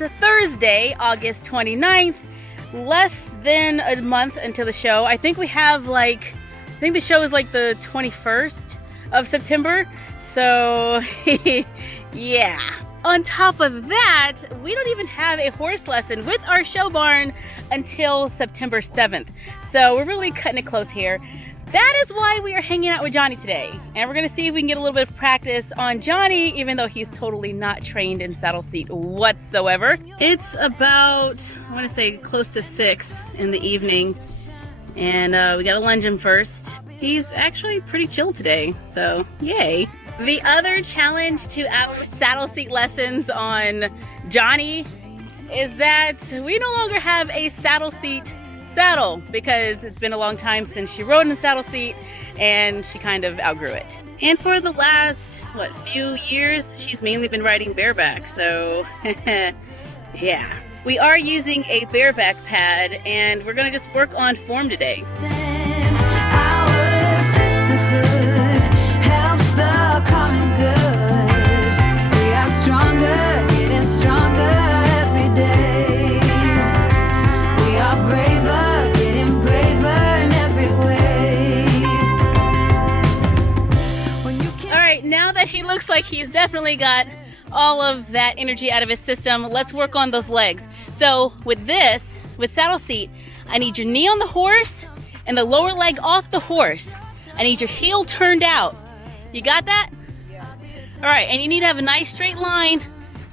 is Thursday, August 29th. Less than a month until the show. I think we have I think the show is like the 21st of September. So, yeah. On top of that, we don't even have a horse lesson with our show barn until September 7th. So we're really cutting it close here. That is why we are hanging out with Johnny today. And we're going to see if we can get a little bit of practice on Johnny, even though he's totally not trained in saddle seat whatsoever. It's about, I want to say, close to 6 in the evening. And we got to lunge him first. He's actually pretty chill today, so yay. The other challenge to our saddle seat lessons on Johnny is that we no longer have a saddle seat saddle because it's been a long time since she rode in a saddle seat and she kind of outgrew it. And for the last, few years, she's mainly been riding bareback, so yeah. We are using a bareback pad and we're gonna just work on form today. Our sisterhood helps the common good. We are stronger, getting stronger every day. We are braver, getting braver in every way. All right, now that he looks like he's definitely got all of that energy out of his system, let's work on those legs. So with saddle seat, I need your knee on the horse and the lower leg off the horse. I need your heel turned out. You got that? Yeah. All right, and you need to have a nice straight line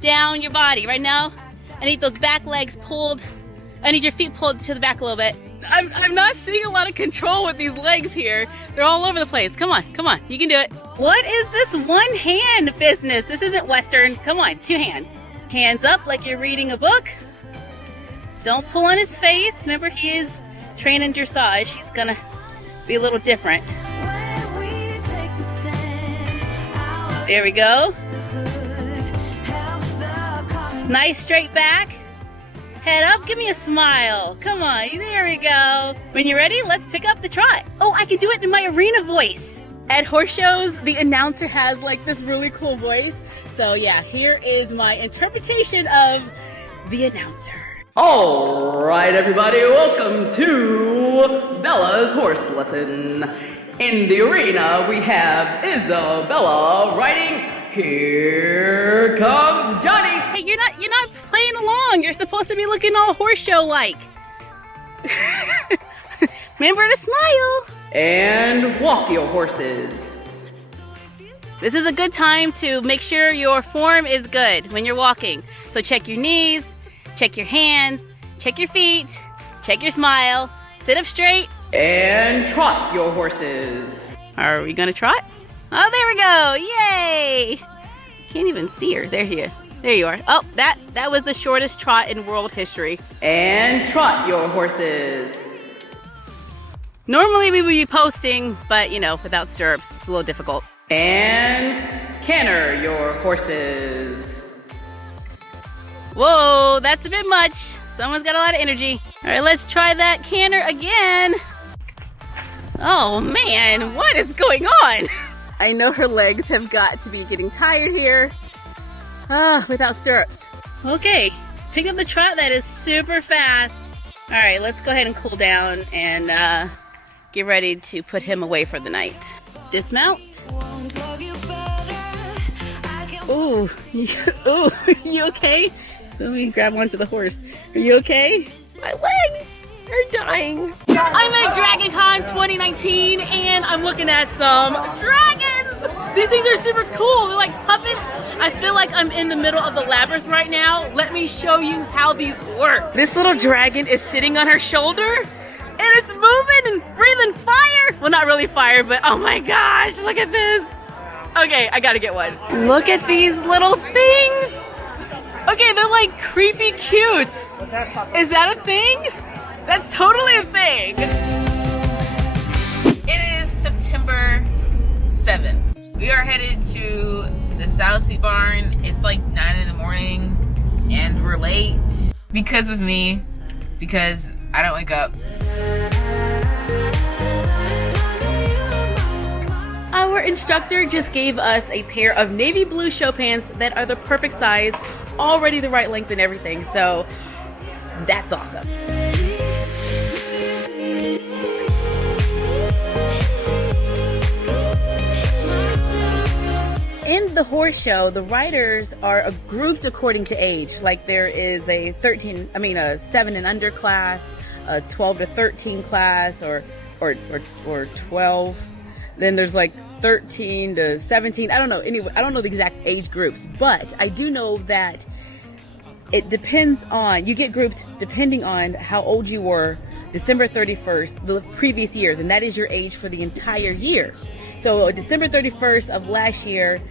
down your body. Right now, I need those back legs pulled. I need your feet pulled to the back a little bit. I'm not seeing a lot of control with these legs here. They're all over the place. Come on, you can do it. What is this one hand business? This isn't Western. Come on, 2 hands. Hands up like you're reading a book. Don't pull on his face. Remember, he is trained in dressage. He's gonna be a little different. There we go. Nice straight back. Head up, give me a smile. Come on, there we go. When you're ready, let's pick up the trot. Oh, I can do it in my arena voice. At horse shows, the announcer has this really cool voice. So yeah, here is my interpretation of the announcer. All right, everybody, welcome to Bella's horse lesson. In the arena, we have Isabella riding Here Comes Johnny. Hey, you're not playing along. You're supposed to be looking all horse show like. Remember to smile. And walk your horses. This is a good time to make sure your form is good when you're walking. So check your knees, check your hands, check your feet, check your smile, sit up straight. And trot your horses. Are we gonna trot? Oh, there we go! Yay! Can't even see her. There he is. There you are. Oh, that was the shortest trot in world history. And trot your horses. Normally we would be posting, but without stirrups, it's a little difficult. And canter your horses. Whoa, that's a bit much. Someone's got a lot of energy. All right, let's try that canter again. Oh man, what is going on? I know her legs have got to be getting tired here. Without stirrups. Okay, pick up the trot. That is super fast. All right, let's go ahead and cool down and get ready to put him away for the night. Dismount. Ooh, you okay? Let me grab onto the horse. Are you okay? My legs are dying. I'm at DragonCon 2019 and I'm looking at some dragons. These things are super cool. They're like puppets. I feel like I'm in the middle of the labyrinth right now. Let me show you how these work. This little dragon is sitting on her shoulder and it's moving and breathing fire. Well, not really fire, but oh my gosh, look at this. Okay, I gotta get one. Look at these little things. Okay, they're like creepy cute. Is that a thing? That's totally a thing. It is September 7th. We are headed to the saddle seat barn. It's like 9 in the morning and we're late because of me, because I don't wake up. Our instructor just gave us a pair of navy blue show pants that are the perfect size already the right length and everything. So that's awesome. In the horse show, the riders are grouped according to age. Like there is a 7 and under class, a 12 to 13 class, or 12. Then there's like 13 to 17. I don't know. Anyway, I don't know the exact age groups, but I do know that it depends on, you get grouped depending on how old you were December 31st, the previous year. Then that is your age for the entire year. So December 31st of last year,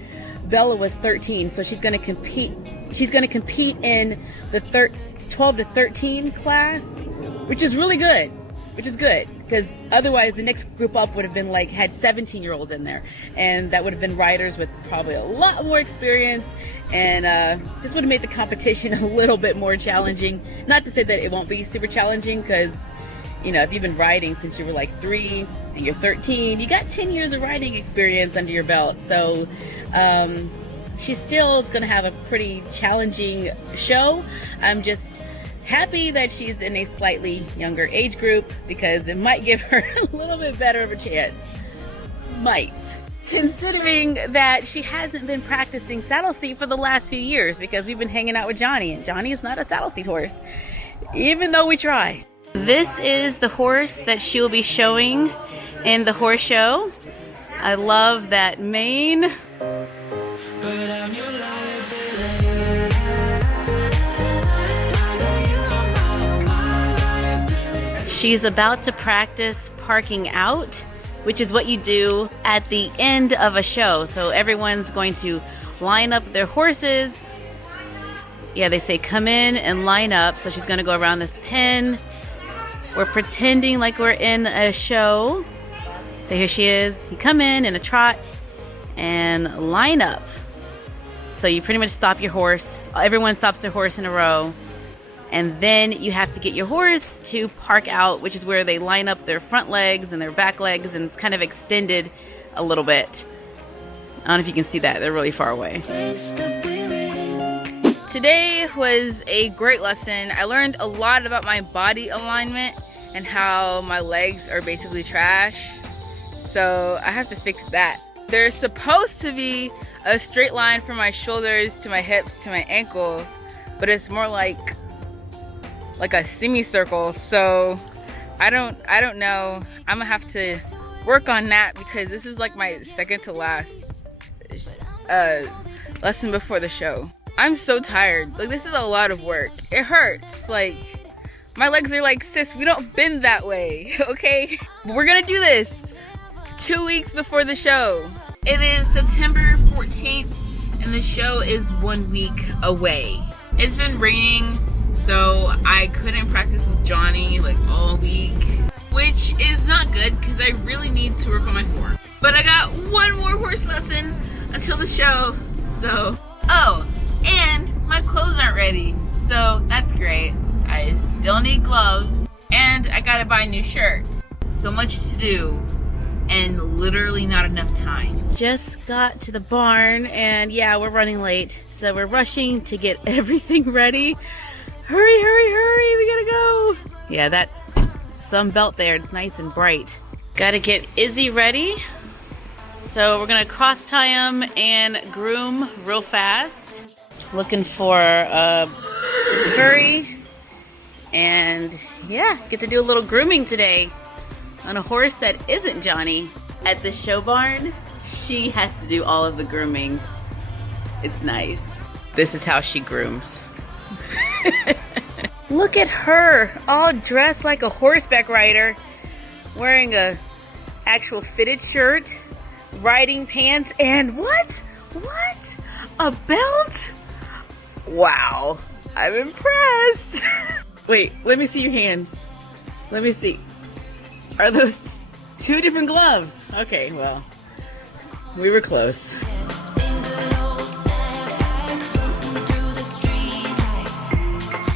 Bella was 13, so she's going to compete. She's going to compete in the 12 to 13 class, which is really good. Which is good, because otherwise the next group up would have been like, had 17-year-olds in there, and that would have been riders with probably a lot more experience, and just would have made the competition a little bit more challenging. Not to say that it won't be super challenging, because, you know, if you've been riding since you were like 3 and you're 13, you got 10 years of riding experience under your belt. So she still is going to have a pretty challenging show. I'm just happy that she's in a slightly younger age group, because it might give her a little bit better of a chance. Might. Considering that she hasn't been practicing saddle seat for the last few years, because we've been hanging out with Johnny, and Johnny is not a saddle seat horse, even though we try. This is the horse that she will be showing in the horse show. I love that mane. She's about to practice parking out, which is what you do at the end of a show. So everyone's going to line up their horses. Yeah, they say come in and line up. So she's going to go around this pen. We're pretending like we're in a show. So here she is. You come in a trot and line up. So you pretty much stop your horse. Everyone stops their horse in a row. And then you have to get your horse to park out, which is where they line up their front legs and their back legs, and it's kind of extended a little bit. I don't know if you can see that. They're really far away. Today was a great lesson. I learned a lot about my body alignment and how my legs are basically trash. So I have to fix that. There's supposed to be a straight line from my shoulders to my hips to my ankles, but it's more like a semicircle. So I don't know. I'm gonna have to work on that, because this is like my second to last lesson before the show. I'm so tired. Like, this is a lot of work. It hurts. Like, my legs are like, sis, we don't bend that way, okay? But we're gonna do this 2 weeks before the show. It is September 14th and the show is 1 week away. It's been raining, so I couldn't practice with Johnny like all week, which is not good because I really need to work on my form. But I got one more horse lesson until the show, so... Oh, and my clothes aren't ready, so that's great. I still need gloves, and I gotta buy new shirts. So much to do, and literally not enough time. Just got to the barn, and yeah, we're running late, so we're rushing to get everything ready. Hurry, hurry, hurry, we gotta go. Yeah, that some belt there, it's nice and bright. Gotta get Izzy ready. So we're gonna cross tie him and groom real fast. Looking for Curry. And yeah, get to do a little grooming today on a horse that isn't Johnny. At the show barn, she has to do all of the grooming. It's nice. This is how she grooms. Look at her, all dressed like a horseback rider, wearing a actual fitted shirt, riding pants, and what? A belt? Wow, I'm impressed. Wait, let me see your hands. Let me see. Are those two different gloves? Okay, well, we were close.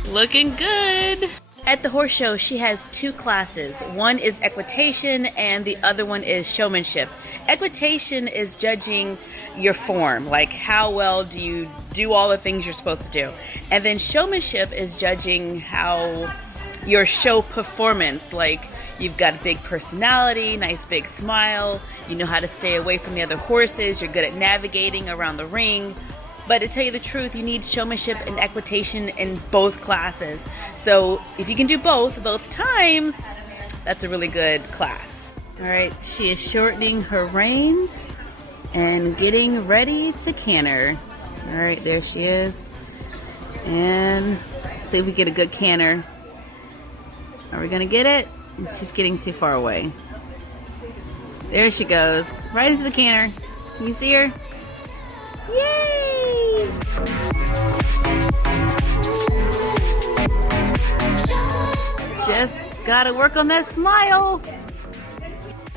Looking good. At the horse show, she has two classes. One is equitation and the other one is showmanship. Equitation is judging your form, like how well do you do all the things you're supposed to do. And then showmanship is judging how your show performance, like you've got a big personality, nice big smile, you know how to stay away from the other horses, you're good at navigating around the ring. But to tell you the truth, you need showmanship and equitation in both classes. So if you can do both times, that's a really good class. All right, she is shortening her reins and getting ready to canter. All right, there she is. And see if we get a good canter. Are we gonna get it? She's getting too far away. There she goes, right into the canter. Can you see her? Yay! Just gotta work on that smile.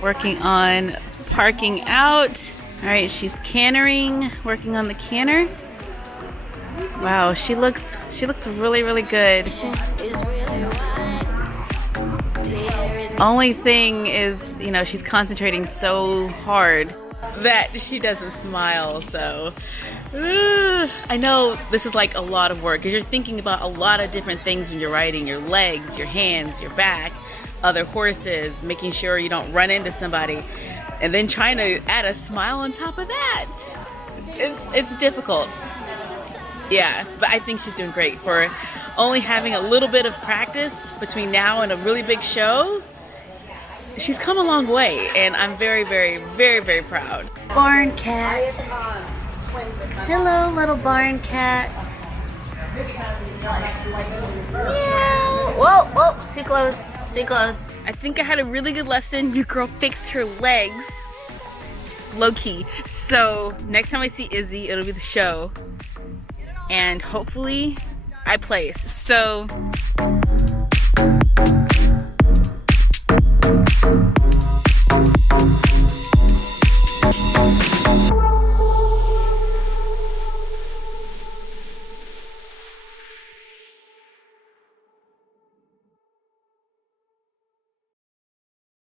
Working on parking out. All right, she's cantering, working on the canter. Wow, she looks really, really good. Only thing is, you know, she's concentrating so hard that she doesn't smile, so I know this is like a lot of work because you're thinking about a lot of different things when you're riding: your legs, your hands, your back, other horses, making sure you don't run into somebody, and then trying to add a smile on top of that. It's difficult. Yeah, but I think she's doing great for only having a little bit of practice between now and a really big show. She's come a long way, and I'm very, very, very, very proud. Barn cat. Hello, little barn cat. Meow. Whoa, whoa, too close, too close. I think I had a really good lesson. Your girl fixed her legs. Low key. So next time I see Izzy, it'll be the show. And hopefully I place. So